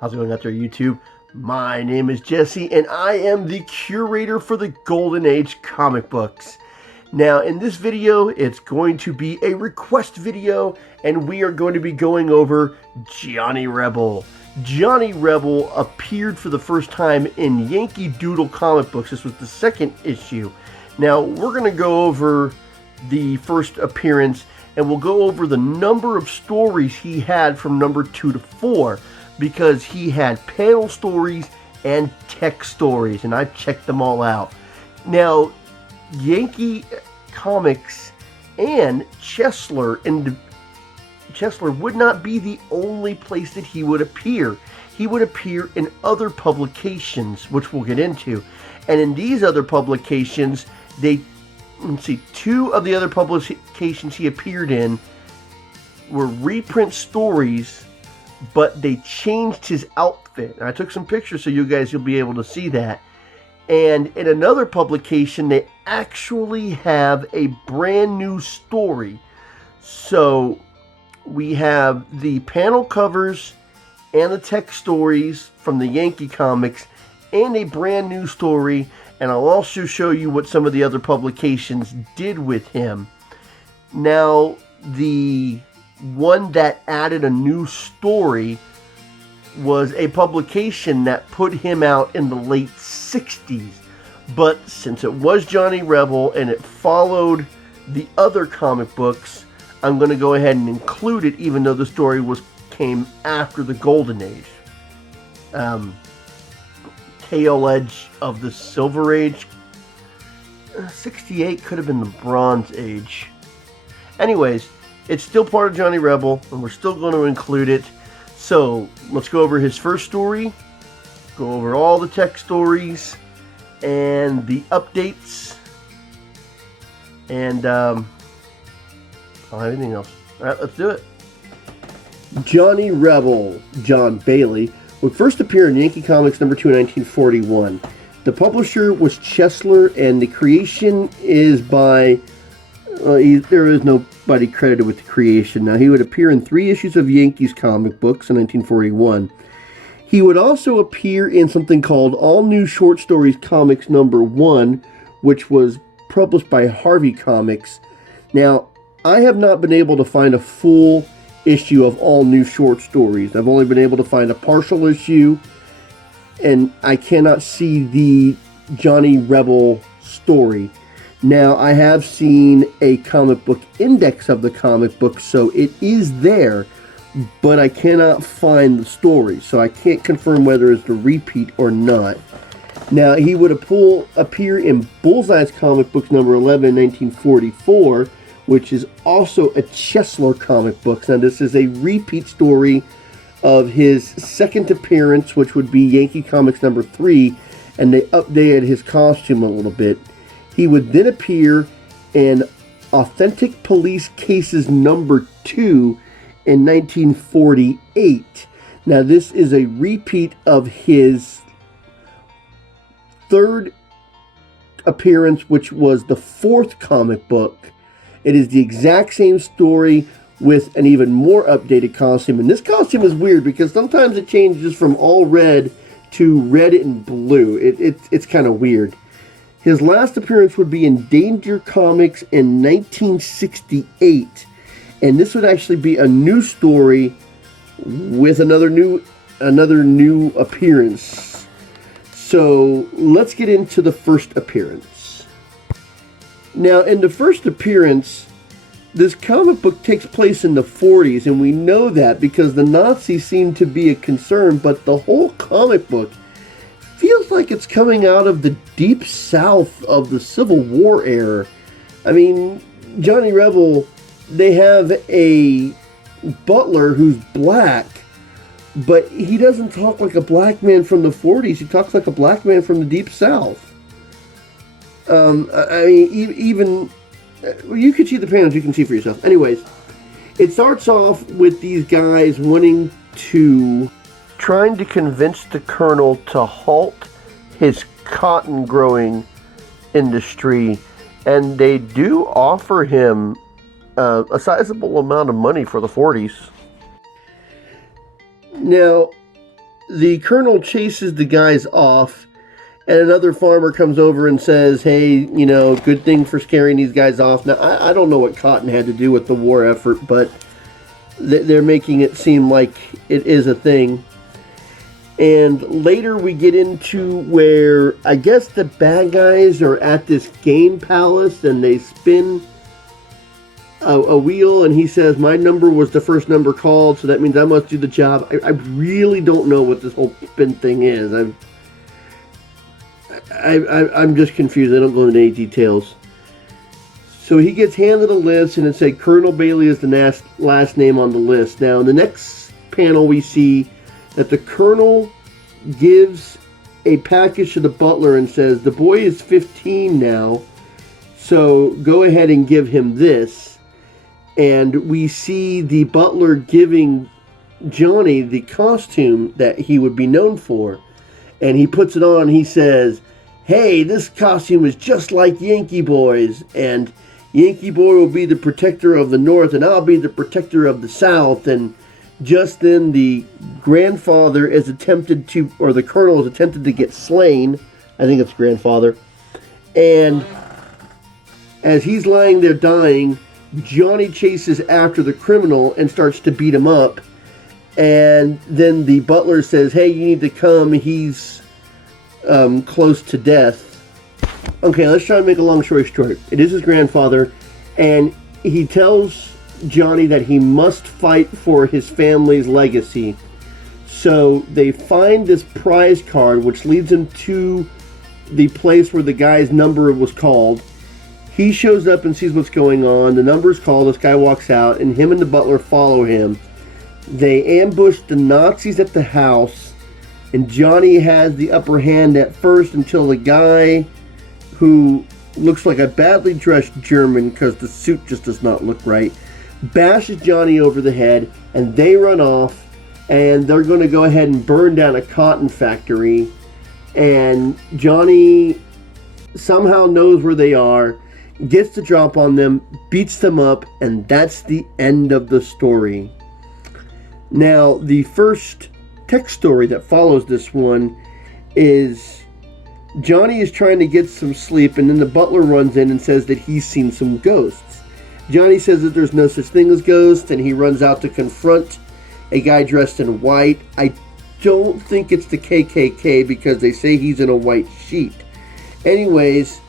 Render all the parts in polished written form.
How's it going out there, YouTube? My name is Jesse, and I am the curator for the Golden Age comic books. Now, in this video, it's going to be a request video, and we are going to be going over Johnny Rebel. Johnny Rebel appeared for the first time in Yankee Doodle comic books. This was the second issue. Now, we're going to go over the first appearance, and we'll go over the number of stories he had from number 2 to 4, because he had panel stories and text stories, and I've checked them all out. Now, Yankee Comics and Chesler would not be the only place that he would appear. He would appear in other publications, which we'll get into. And in these other publications, two of the other publications he appeared in were reprint stories, but they changed his outfit. And I took some pictures so you'll be able to see that. And in another publication, they actually have a brand new story. So we have the panel covers and the text stories from the Yankee Comics and a brand new story. And I'll also show you what some of the other publications did with him. Now, the one that added a new story was a publication that put him out in the late 60s. But since it was Johnny Rebel and it followed the other comic books, I'm going to go ahead and include it, even though the story came after the Golden Age. Tail Edge of the Silver Age. 68 could have been the Bronze Age. Anyways, it's still part of Johnny Rebel, and we're still going to include it. So, let's go over his first story, go over all the text stories, and the updates, and I don't have anything else. Alright, let's do it. Johnny Rebel, John Bailey, would first appear in Yankee Comics number 2 in 1941. The publisher was Chesler, and the creation is by... there is nobody credited with the creation. Now, he would appear in 3 issues of Yankees comic books in 1941. He would also appear in something called All New Short Stories Comics number 1, which was published by Harvey Comics. Now, I have not been able to find a full issue of All New Short Stories. I've only been able to find a partial issue, and I cannot see the Johnny Rebel story. Now, I have seen a comic book index of the comic book, so it is there, but I cannot find the story, so I can't confirm whether it's a repeat or not. Now, he would appear in Bullseye's comic books number 11 in 1944, which is also a Chesler comic book. Now, this is a repeat story of his second appearance, which would be Yankee Comics number 3, and they updated his costume a little bit. He would then appear in Authentic Police Cases number 2 in 1948. Now, this is a repeat of his third appearance, which was the 4th comic book. It is the exact same story with an even more updated costume. And this costume is weird because sometimes it changes from all red to red and blue. It's kind of weird. His last appearance would be in Danger Comics in 1968, and this would actually be a new story with another new appearance. So let's get into the first appearance. Now, in the first appearance, this comic book takes place in the 40s, and we know that because the Nazis seem to be a concern, but the whole comic book feels like it's coming out of the deep south of the Civil War era. I mean, Johnny Rebel, they have a butler who's black, but he doesn't talk like a black man from the 40s. He talks like a black man from the deep south. I mean, even... you can see the panels, you can see for yourself. Anyways, it starts off with these guys trying to convince the colonel to halt his cotton growing industry, and they do offer him a sizable amount of money for the 40s. Now, the colonel chases the guys off, and another farmer comes over and says, hey, you know, good thing for scaring these guys off. Now, I don't know what cotton had to do with the war effort, but they're making it seem like it is a thing. And later we get into where I guess the bad guys are at this game palace and they spin a wheel, and he says, my number was the first number called, so that means I must do the job. I really don't know what this whole spin thing is. I'm just confused. I don't go into any details. So he gets handed a list, and it said Colonel Bailey is the last name on the list. Now, in the next panel, we see that the colonel gives a package to the butler and says, the boy is 15 now, so go ahead and give him this. And we see the butler giving Johnny the costume that he would be known for. And he puts it on, he says, hey, this costume is just like Yankee Boy's, and Yankee Boy will be the protector of the North, and I'll be the protector of the South. And just then the grandfather is attempted to, or the colonel is attempted to get slain. I think it's grandfather. And as he's lying there dying, Johnny chases after the criminal and starts to beat him up. And then the butler says, hey, you need to come. He's close to death. Okay, let's try to make a long story short. It is his grandfather, and he tells Johnny that he must fight for his family's legacy. So they find this prize card, which leads him to the place where the guy's number was called. He shows up and sees what's going on. The number's called. This guy walks out, and him and the butler follow him. They ambush the Nazis at the house, and Johnny has the upper hand at first until the guy who looks like a badly dressed German, because the suit just does not look right, bashes Johnny over the head, and they run off, and they're going to go ahead and burn down a cotton factory. And Johnny somehow knows where they are, gets the drop on them, beats them up, and that's the end of the story. Now, the first text story that follows this one is Johnny is trying to get some sleep, and then the butler runs in and says that he's seen some ghosts. Johnny says that there's no such thing as ghosts, and he runs out to confront a guy dressed in white. I don't think it's the KKK because they say he's in a white sheet. Anyways,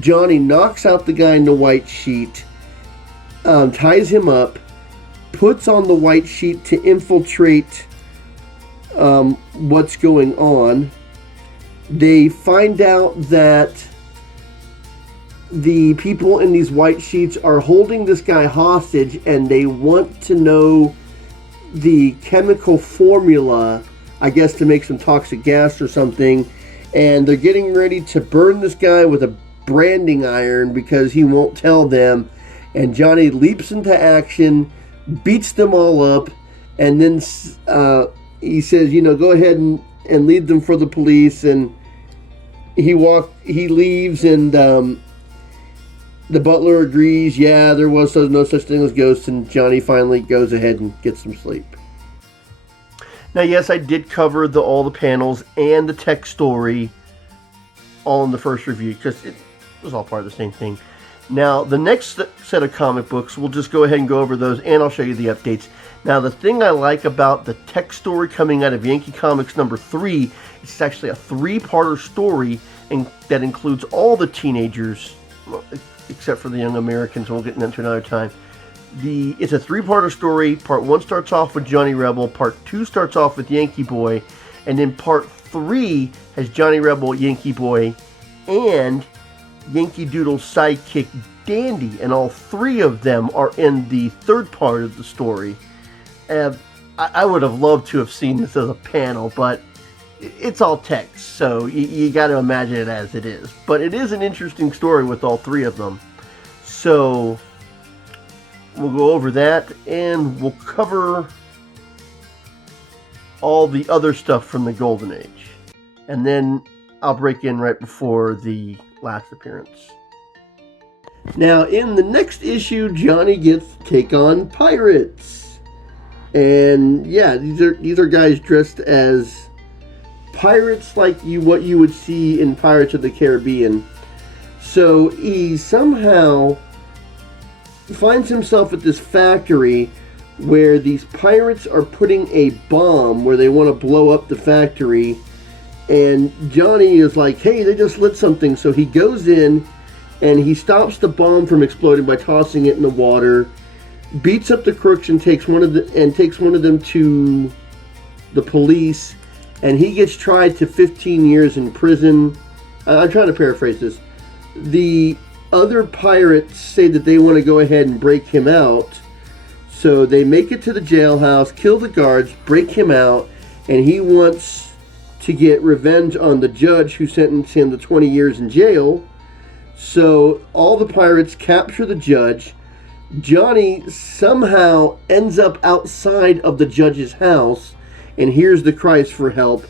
Johnny knocks out the guy in the white sheet, ties him up, puts on the white sheet to infiltrate what's going on. They find out that the people in these white sheets are holding this guy hostage, and they want to know the chemical formula, I guess, to make some toxic gas or something. And they're getting ready to burn this guy with a branding iron because he won't tell them. And Johnny leaps into action, beats them all up, and then he says, you know, go ahead and lead them for the police. And he leaves, and the butler agrees, yeah, there was no such thing as ghosts, and Johnny finally goes ahead and gets some sleep. Now, yes, I did cover all the panels and the text story all in the first review, because it was all part of the same thing. Now, the next set of comic books, we'll just go ahead and go over those, and I'll show you the updates. Now, the thing I like about the text story coming out of Yankee Comics number 3, it's actually a 3-parter story, and that includes all the teenagers, except for the young Americans. We'll get into that another time. It's a 3-parter story. Part 1 starts off with Johnny Rebel. Part 2 starts off with Yankee Boy. And then Part 3 has Johnny Rebel, Yankee Boy, and Yankee Doodle's sidekick, Dandy. And all 3 of them are in the 3rd part of the story. I would have loved to have seen this as a panel, but it's all text, so you got to imagine it as it is. But it is an interesting story with all 3 of them. So we'll go over that, and we'll cover all the other stuff from the Golden Age. And then I'll break in right before the last appearance. Now, in the next issue, Johnny gets to take on pirates. And yeah, these are guys dressed as pirates like what you would see in Pirates of the Caribbean. So he somehow finds himself at this factory where these pirates are putting a bomb where they want to blow up the factory. And Johnny is like, hey, they just lit something. So he goes in and he stops the bomb from exploding by tossing it in the water, beats up the crooks and takes one of them to the police, and he gets tried to 15 years in prison. I'm trying to paraphrase this. The other pirates say that they want to go ahead and break him out. So they make it to the jailhouse, kill the guards, break him out, and he wants to get revenge on the judge who sentenced him to 20 years in jail. So all the pirates capture the judge. Johnny somehow ends up outside of the judge's house and hears the cries for help,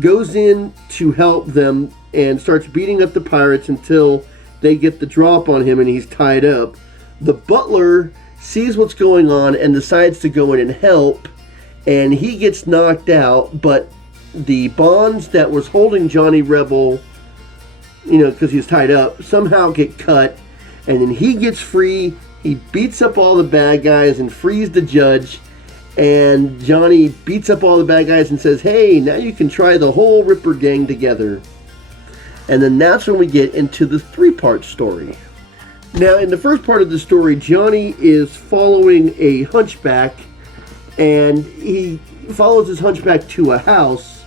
goes in to help them, and starts beating up the pirates until they get the drop on him and he's tied up. The butler sees what's going on and decides to go in and help, and he gets knocked out, but the bonds that was holding Johnny Rebel, because he's tied up, somehow get cut, and then he gets free. He beats up all the bad guys and frees the judge, and Johnny beats up all the bad guys and says, hey, now you can try the whole Ripper gang together. And then that's when we get into the three-part story. Now, in the first part of the story, Johnny is following a hunchback, and he follows his hunchback to a house,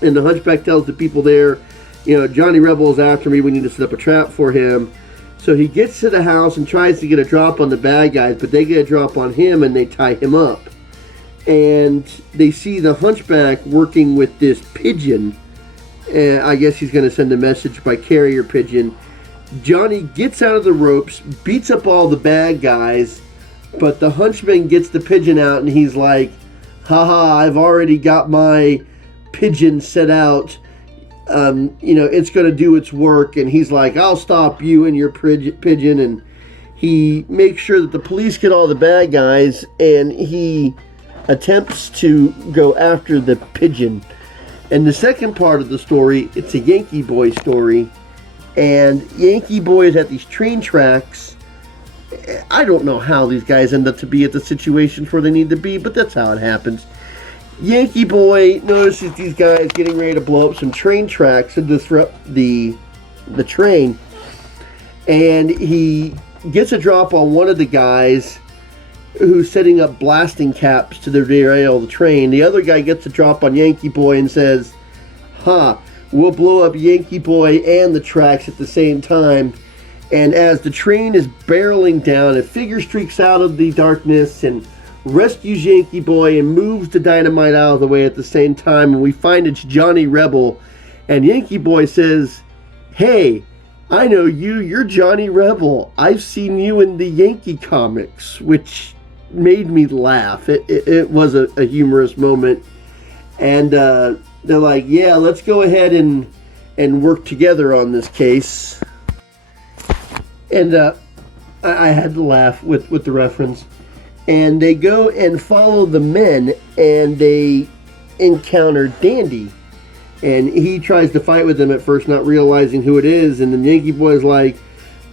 and the hunchback tells the people there, Johnny Rebel is after me, we need to set up a trap for him. So he gets to the house and tries to get a drop on the bad guys, but they get a drop on him and they tie him up. And they see the hunchback working with this pigeon. And I guess he's going to send a message by carrier pigeon. Johnny gets out of the ropes, beats up all the bad guys, but the hunchman gets the pigeon out and he's like, haha, I've already got my pigeon set out. It's going to do its work. And he's like, I'll stop you and your pigeon. And he makes sure that the police get all the bad guys, and he attempts to go after the pigeon. And the second part of the story, it's a Yankee Boy story. And Yankee Boy is at these train tracks. I don't know how these guys end up to be at the situations where they need to be, but that's how it happens. Yankee Boy notices these guys getting ready to blow up some train tracks and disrupt the train. And he gets a drop on one of the guys who's setting up blasting caps to derail the train. The other guy gets a drop on Yankee Boy and says, we'll blow up Yankee Boy and the tracks at the same time. And as the train is barreling down, a figure streaks out of the darkness and rescues Yankee Boy and moves the dynamite out of the way at the same time. And we find it's Johnny Rebel. And Yankee Boy says, hey, I know you. You're Johnny Rebel. I've seen you in the Yankee comics, which made me laugh. It was a humorous moment. And they're like, yeah, let's go ahead and work together on this case. And I had to laugh with the reference. And they go and follow the men, and they encounter Dandy. And he tries to fight with them at first, not realizing who it is. And then Yankee Boy's like,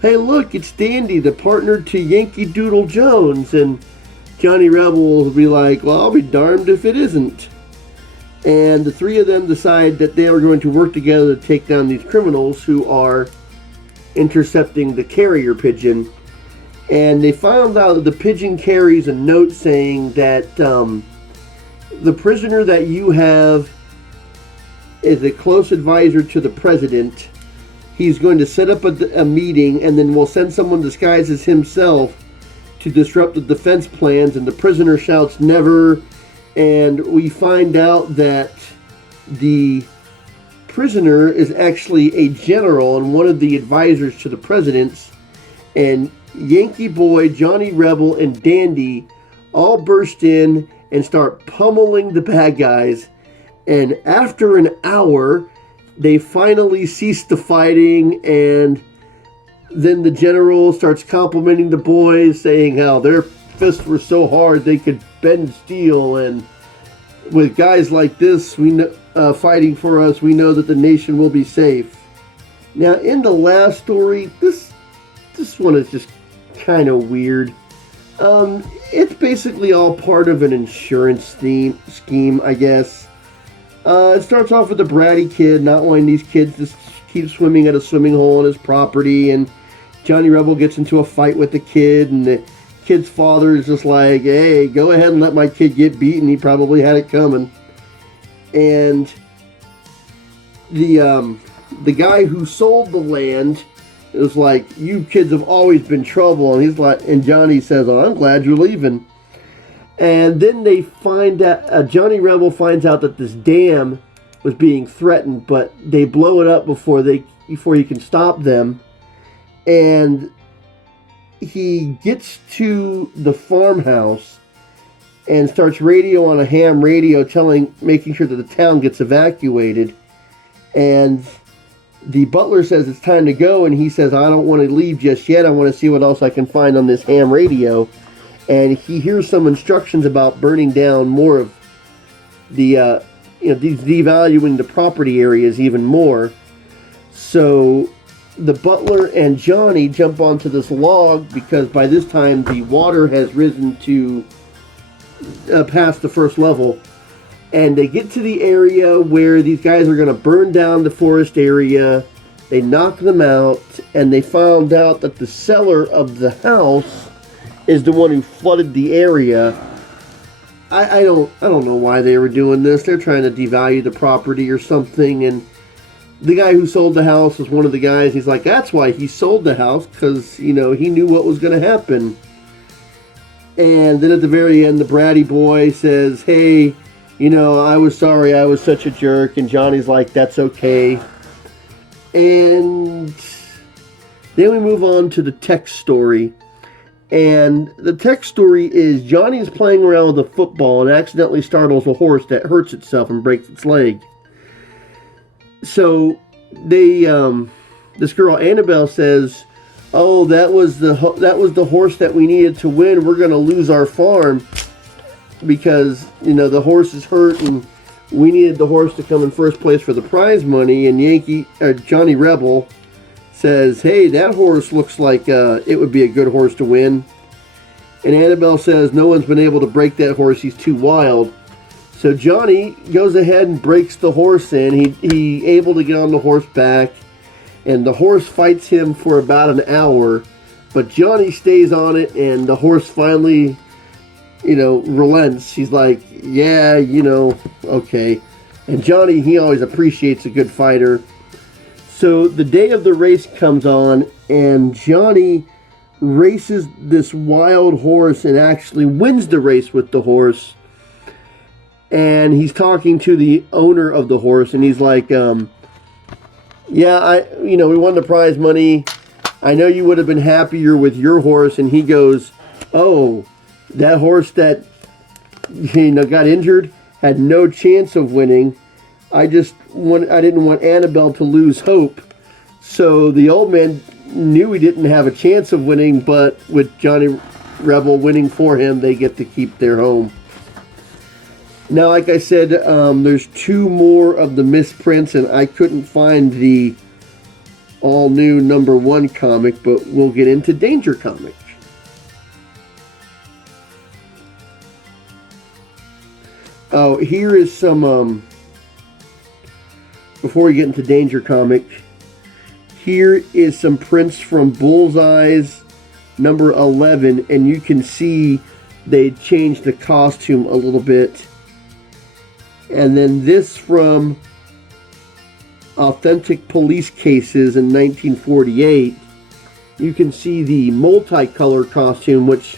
hey, look, it's Dandy, the partner to Yankee Doodle Jones. And Johnny Rebel will be like, well, I'll be darned if it isn't. And the three of them decide that they are going to work together to take down these criminals who are intercepting the carrier pigeon. And they found out that the pigeon carries a note saying that the prisoner that you have is a close advisor to the president. He's going to set up a meeting, and then we'll send someone disguised as himself to disrupt the defense plans. And the prisoner shouts never. And we find out that the prisoner is actually a general and one of the advisors to the president's. And Yankee Boy, Johnny Rebel, and Dandy all burst in and start pummeling the bad guys. And after an hour, they finally cease the fighting, and then the general starts complimenting the boys, saying how their fists were so hard they could bend steel, and with guys like this, we know, fighting for us. We know that the nation will be safe. Now, in the last story, this one is just kind of weird. It's basically all part of an insurance scheme, I guess. It starts off with a bratty kid not wanting these kids to keep swimming at a swimming hole on his property, and Johnny Rebel gets into a fight with the kid, and the kid's father is just like, hey, go ahead and let my kid get beaten. He probably had it coming. And the guy who sold the land is like, you kids have always been trouble. And he's like, and Johnny says, oh, I'm glad you're leaving. And then they find out, Johnny Rebel finds out that this dam was being threatened, but they blow it up before he can stop them. And he gets to the farmhouse and starts radio on a ham radio, making sure that the town gets evacuated. And the butler says it's time to go, and he says, I don't want to leave just yet. I want to see what else I can find on this ham radio. And he hears some instructions about burning down more of the, devaluing the property areas even more. So the butler and Johnny jump onto this log because by this time the water has risen to past the first level. And they get to the area where these guys are going to burn down the forest area. They knock them out, and they found out that the seller of the house is the one who flooded the area. I don't know why they were doing this. They're trying to devalue the property or something. And the guy who sold the house was one of the guys. He's like, that's why he sold the house, because he knew what was going to happen. And then at the very end, the bratty boy says, hey, I was sorry, I was such a jerk. And Johnny's like, that's okay. And then we move on to the text story. And the text story is Johnny's playing around with a football and accidentally startles a horse that hurts itself and breaks its leg. So this girl Annabelle says, oh, that was the horse that we needed to win. We're going to lose our farm because, the horse is hurt and we needed the horse to come in first place for the prize money. And Johnny Rebel says, hey, that horse looks like it would be a good horse to win. And Annabelle says, no one's been able to break that horse. He's too wild. So Johnny goes ahead and breaks the horse in. He able to get on the horse back. And the horse fights him for about an hour. But Johnny stays on it, and the horse finally, relents. He's like, yeah, okay. And Johnny, he always appreciates a good fighter. So the day of the race comes on, and Johnny races this wild horse and actually wins the race with the horse. And he's talking to the owner of the horse, and he's like, yeah, we won the prize money. I know you would have been happier with your horse. And he goes, oh, that horse that got injured had no chance of winning. I didn't want Annabelle to lose hope. So the old man knew he didn't have a chance of winning, but with Johnny Rebel winning for him, they get to keep their home. Now, like I said, there's two more of the misprints, and I couldn't find the all-new #1 comic, but we'll get into Danger Comic. Oh, here is some, before we get into Danger Comic, here is some prints from Bullseye's #11, and you can see they changed the costume a little bit. And then this from Authentic Police Cases in 1948. You can see the multicolor costume, which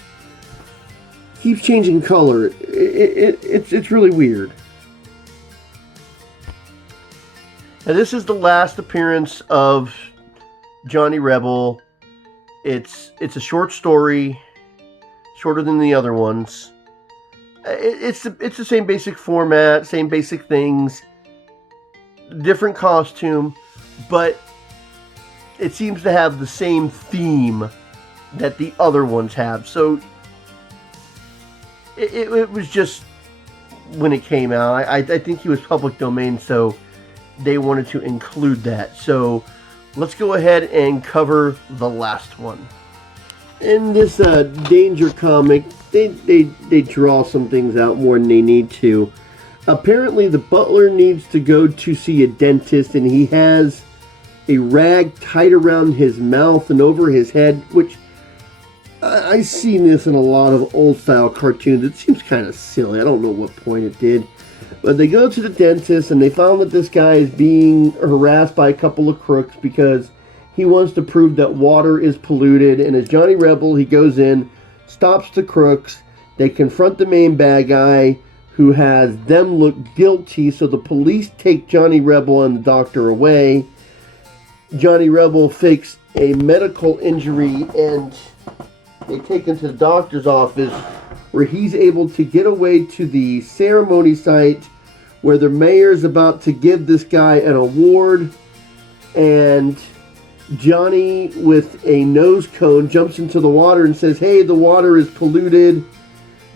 keeps changing color. It's really weird. Now this is the last appearance of Johnny Rebel. It's a short story, shorter than the other ones. It's the same basic format, same basic things, different costume, but it seems to have the same theme that the other ones have. So it was just when it came out. I think he was public domain, so they wanted to include that. So let's go ahead and cover the last one. In this Danger comic, they draw some things out more than they need to. Apparently the butler needs to go to see a dentist, and he has a rag tied around his mouth and over his head, which I've seen this in a lot of old-style cartoons. It seems kind of silly. I don't know what point it did. But they go to the dentist, and they found that this guy is being harassed by a couple of crooks because he wants to prove that water is polluted. And as Johnny Rebel, he goes in, stops the crooks. They confront the main bad guy, who has them look guilty. So the police take Johnny Rebel and the doctor away. Johnny Rebel fakes a medical injury, and they take him to the doctor's office, where he's able to get away to the ceremony site where the mayor's about to give this guy an award. And Johnny, with a nose cone, jumps into the water and says, "Hey, the water is polluted,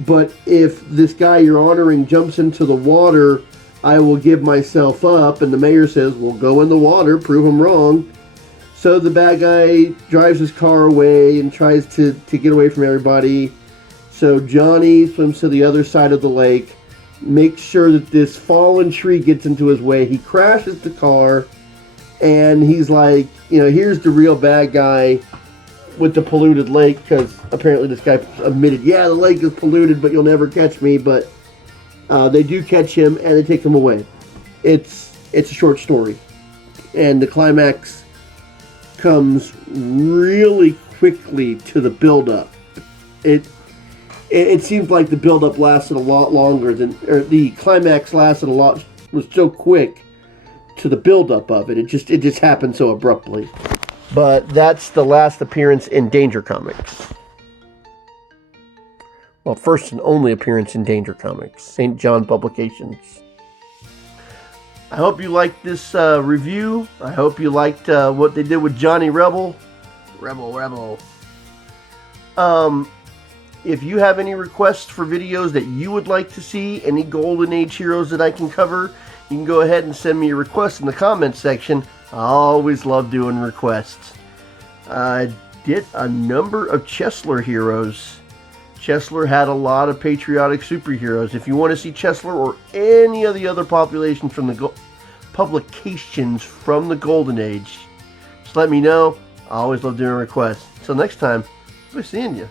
but if this guy you're honoring jumps into the water, I will give myself up." And the mayor says, "Well, go in the water, prove him wrong." So the bad guy drives his car away and tries to get away from everybody. So Johnny swims to the other side of the lake, makes sure that this fallen tree gets into his way. He crashes the car, and he's like, here's the real bad guy with the polluted lake, because apparently this guy admitted, yeah, the lake is polluted, but you'll never catch me. But they do catch him, and they take him away. It's a short story, and the climax comes really quickly to the build-up. It seems like the build-up lasted a lot longer than, or the climax lasted a lot, was so quick to the build-up of it. It just happened so abruptly. But that's the last appearance in Danger Comics. Well, first and only appearance in Danger Comics, St. John Publications. I hope you liked this review. I hope you liked what they did with Johnny Rebel. Rebel. If you have any requests for videos that you would like to see, any Golden Age heroes that I can cover, you can go ahead and send me a request in the comments section. I always love doing requests. I did a number of Chesler heroes. Chesler had a lot of patriotic superheroes. If you want to see Chesler or any of the other populations from the publications from the Golden Age, just let me know. I always love doing requests. Until next time, we'll be seeing you.